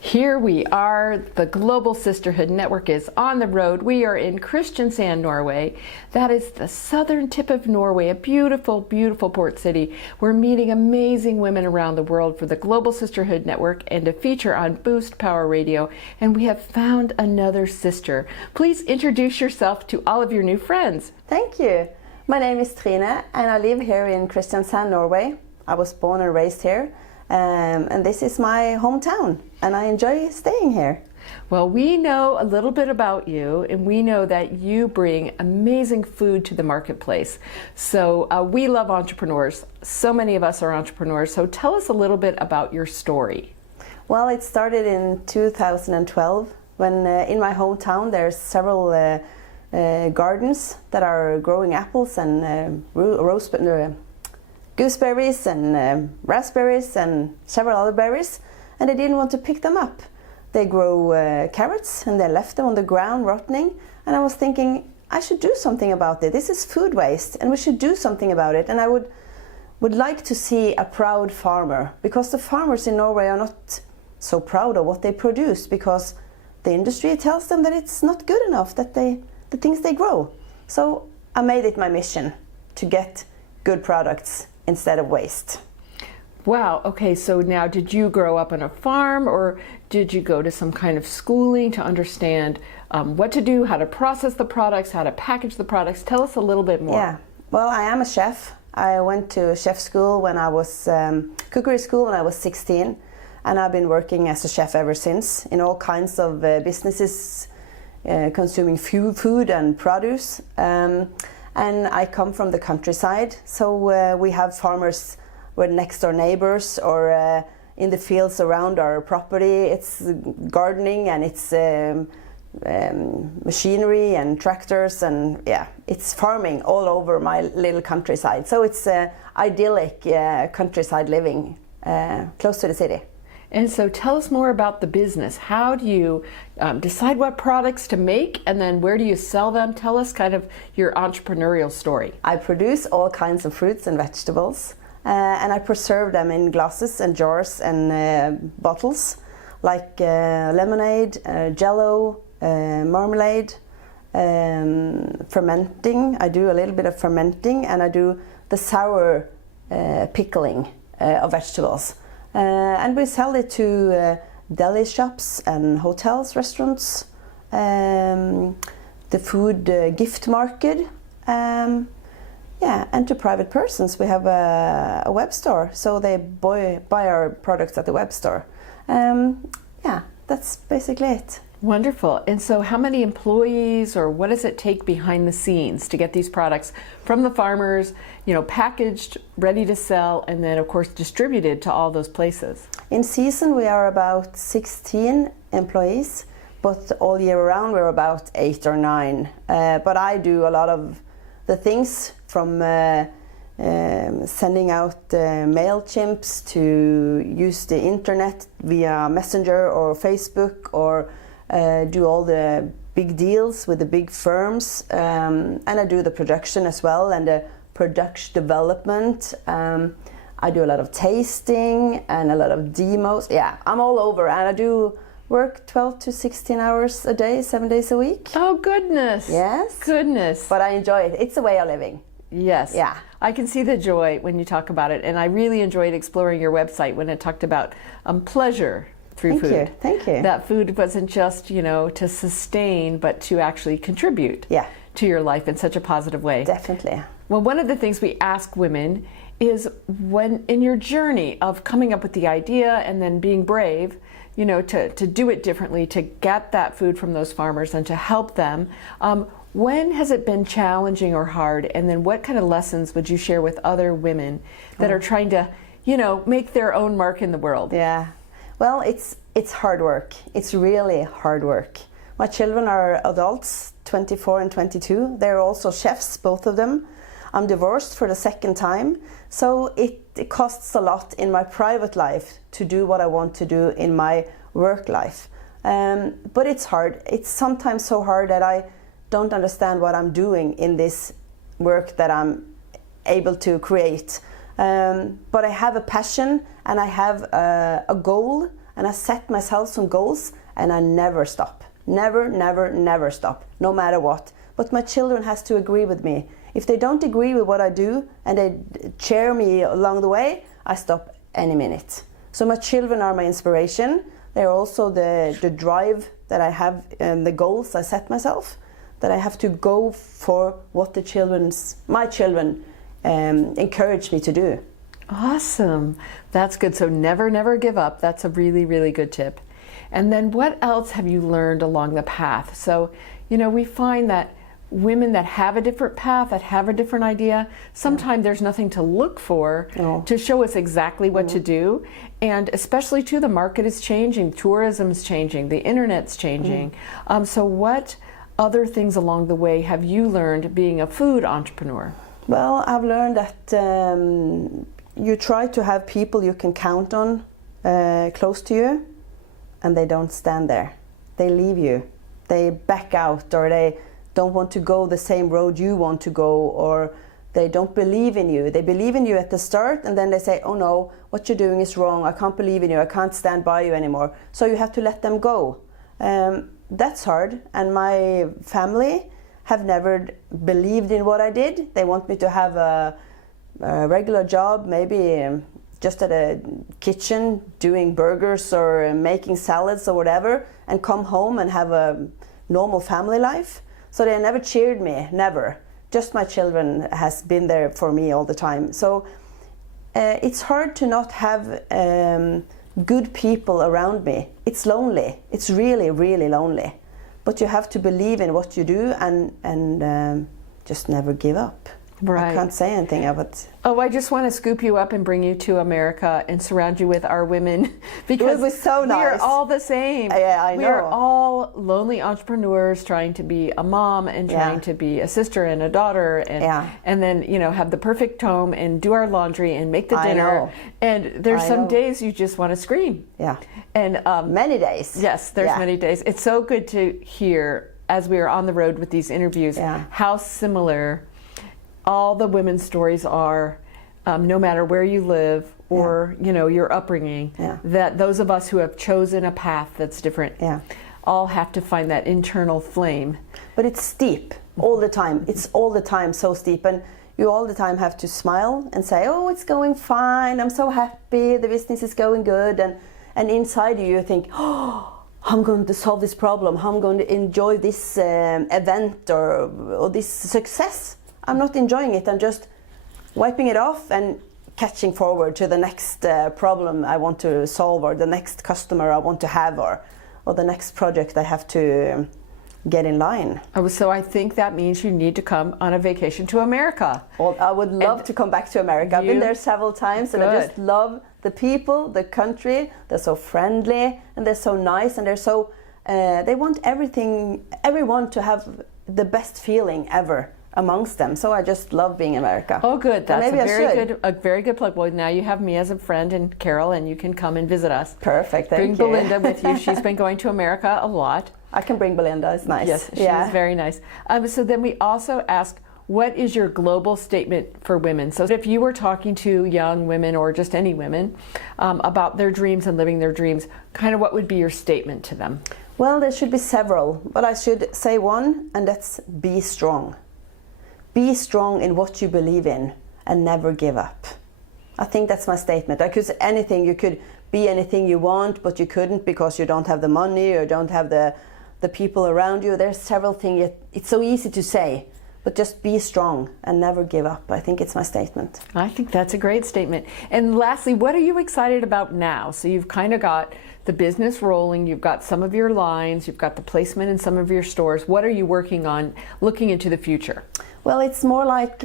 Here we are. The Global Sisterhood Network is on the road. We are in Kristiansand, Norway. That is the southern tip of Norway, a beautiful, beautiful port city. We're meeting amazing women around the world for the Global Sisterhood Network and a feature on Boost Power Radio. And we have found another sister. Please introduce yourself to all of your new friends. Thank you. My name is Trine and I live here in Kristiansand, Norway. I was born and raised here. And this is my hometown, and I enjoy staying here. Well, we know a little bit about you, and we know that you bring amazing food to the marketplace. So we love entrepreneurs. So many of us are entrepreneurs. So tell us a little bit about your story. Well, it started in 2012 when in my hometown there's several gardens that are growing apples and gooseberries and raspberries and several other berries, and they didn't want to pick them up. They grow carrots and they left them on the ground rotting, and I was thinking I should do something about it. This is food waste and we should do something about it, and I would like to see a proud farmer, because the farmers in Norway are not so proud of what they produce because the industry tells them that it's not good enough, that the things they grow. So I made it my mission to get good products instead of waste. Wow, okay, so now did you grow up on a farm, or did you go to some kind of schooling to understand what to do, how to process the products, how to package the products? Tell us a little bit more. Yeah, well, I am a chef. I went to chef school when I was, cookery school when I was 16, and I've been working as a chef ever since in all kinds of businesses consuming food and produce. And I come from the countryside, so we have farmers with next door neighbors or in the fields around our property. It's gardening and it's machinery and tractors, and yeah, it's farming all over my little countryside. So it's idyllic countryside living close to the city. And so tell us more about the business. How do you decide what products to make, and then where do you sell them? Tell us kind of your entrepreneurial story. I produce all kinds of fruits and vegetables, and I preserve them in glasses and jars and bottles, like lemonade, jello, marmalade, fermenting. I do a little bit of fermenting, and I do the sour pickling of vegetables. And we sell it to deli shops and hotels, restaurants, the food gift market, and to private persons. We have a web store, so they buy our products at the web store. Yeah, that's basically it. Wonderful. And so how many employees, or what does it take behind the scenes to get these products from the farmers, packaged, ready to sell, and then of course distributed to all those places? In season we are about 16 employees, but all year round we're about 8 or 9. But I do a lot of the things from sending out MailChimps to use the internet via Messenger or Facebook, or do all the big deals with the big firms, and I do the production as well and the production development. I do a lot of tasting and a lot of demos. Yeah, I'm all over, and I do work 12 to 16 hours a day, 7 days a week. Oh goodness. Yes. Goodness. But I enjoy it. It's a way of living. Yes. Yeah. I can see the joy when you talk about it, and I really enjoyed exploring your website when it talked about pleasure through food. Thank you. That food wasn't just, to sustain, but to actually contribute to your life in such a positive way. Definitely. Well, one of the things we ask women is, when in your journey of coming up with the idea and then being brave, to do it differently, to get that food from those farmers and to help them, when has it been challenging or hard? And then what kind of lessons would you share with other women that are trying to, make their own mark in the world? Yeah. Well, it's hard work. It's really hard work. My children are adults, 24 and 22. They're also chefs, both of them. I'm divorced for the second time, so it costs a lot in my private life to do what I want to do in my work life. But it's hard. It's sometimes so hard that I don't understand what I'm doing in this work that I'm able to create. But I have a passion and I have a goal and I set myself some goals, and I never stop. Never, never, never stop, no matter what. But my children has to agree with me. If they don't agree with what I do and they cheer me along the way, I stop any minute. So my children are my inspiration. They're also the drive that I have and the goals I set myself, that I have to go for what my children encourage me to do. Awesome. That's good. So never, never give up. That's a really, really good tip. And then what else have you learned along the path? So, we find that women that have a different path, that have a different idea, sometimes there's nothing to look for to show us exactly what to do. And especially too, the market is changing, tourism's changing, the internet's changing. So what other things along the way have you learned being a food entrepreneur? Well, I've learned that you try to have people you can count on close to you, and they don't stand there. They leave you. They back out, or they don't want to go the same road you want to go, or they don't believe in you. They believe in you at the start, and then they say, oh no, what you're doing is wrong. I can't believe in you. I can't stand by you anymore. So you have to let them go. That's hard, and my family have never believed in what I did. They want me to have a regular job, maybe just at a kitchen doing burgers or making salads or whatever, and come home and have a normal family life. So they never cheered me, never. Just my children has been there for me all the time. So it's hard to not have good people around me. It's lonely. It's really, really lonely. But you have to believe in what you do and just never give up. Right. I can't say anything of it. Oh, I just want to scoop you up and bring you to America and surround you with our women, because it was so nice. We're all the same. Yeah, I know. We're all lonely entrepreneurs trying to be a mom and trying to be a sister and a daughter, and then have the perfect home and do our laundry and make the dinner. And there's some days you just want to scream. Yeah. And many days. Yes, there's many days. It's so good to hear as we are on the road with these interviews how similar all the women's stories are, no matter where you live or your upbringing, that those of us who have chosen a path that's different all have to find that internal flame. But it's steep all the time. It's all the time so steep, and you all the time have to smile and say, oh, it's going fine, I'm so happy, the business is going good, and inside you think, oh, I'm going to solve this problem, I'm going to enjoy this event or this success. I'm not enjoying it. I'm just wiping it off and catching forward to the next problem I want to solve, or the next customer I want to have, or the next project I have to get in line. Oh, so I think that means you need to come on a vacation to America. Well, I would love to come back to America. I've been there several times, and I just love the people, the country. They're so friendly, and they're so nice, and they're so they want everyone to have the best feeling ever amongst them. So I just love being in America. Oh, good. That's a very good plug. Well, now you have me as a friend and Carol, and you can come and visit us. Perfect. Thank you. Bring Belinda with you. She's been going to America a lot. I can bring Belinda. It's nice. Yes, she's very nice. So then we also ask, what is your global statement for women? So if you were talking to young women or just any women about their dreams and living their dreams, kind of what would be your statement to them? Well, there should be several, but I should say one, and that's be strong. Be strong in what you believe in and never give up. I think that's my statement. I could say anything. You could be anything you want, but you couldn't because you don't have the money or don't have the people around you. There's several things. It's so easy to say, but just be strong and never give up. I think it's my statement. I think that's a great statement. And lastly, what are you excited about now? So you've kind of got the business rolling, you've got some of your lines, you've got the placement in some of your stores. What are you working on looking into the future? Well, it's more like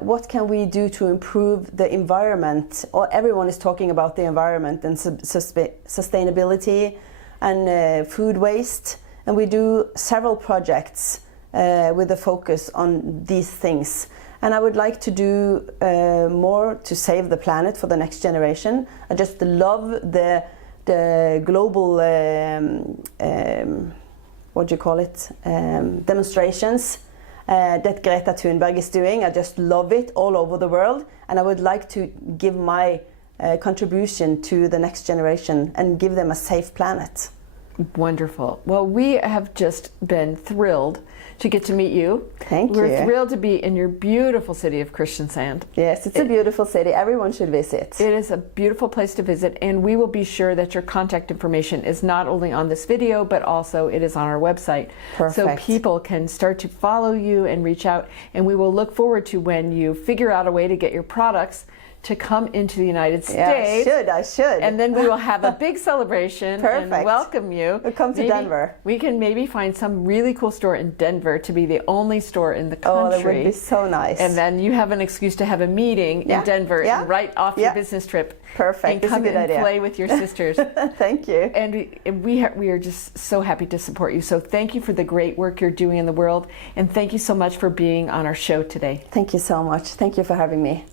what can we do to improve the environment? Everyone is talking about the environment and sustainability and food waste. And we do several projects with a focus on these things. And I would like to do more to save the planet for the next generation. I just love the global, demonstrations that Greta Thunberg is doing. I just love it all over the world. And I would like to give my contribution to the next generation and give them a safe planet. Wonderful. Well, we have just been thrilled to get to meet you. Thank you. We're thrilled to be in your beautiful city of Kristiansand. Yes, it's a beautiful city. Everyone should visit. It is a beautiful place to visit, and we will be sure that your contact information is not only on this video, but also it is on our website. Perfect. So people can start to follow you and reach out, and we will look forward to when you figure out a way to get your products to come into the United States. Yeah, I should. And then we will have a big celebration and welcome you. We'll come to Denver. We can maybe find some really cool store in Denver to be the only store in the country. Oh, that would be so nice. And then you have an excuse to have a meeting in Denver and right off your business trip. Perfect. And come and play with your sisters. Thank you. And we are just so happy to support you. So thank you for the great work you're doing in the world. And thank you so much for being on our show today. Thank you so much. Thank you for having me.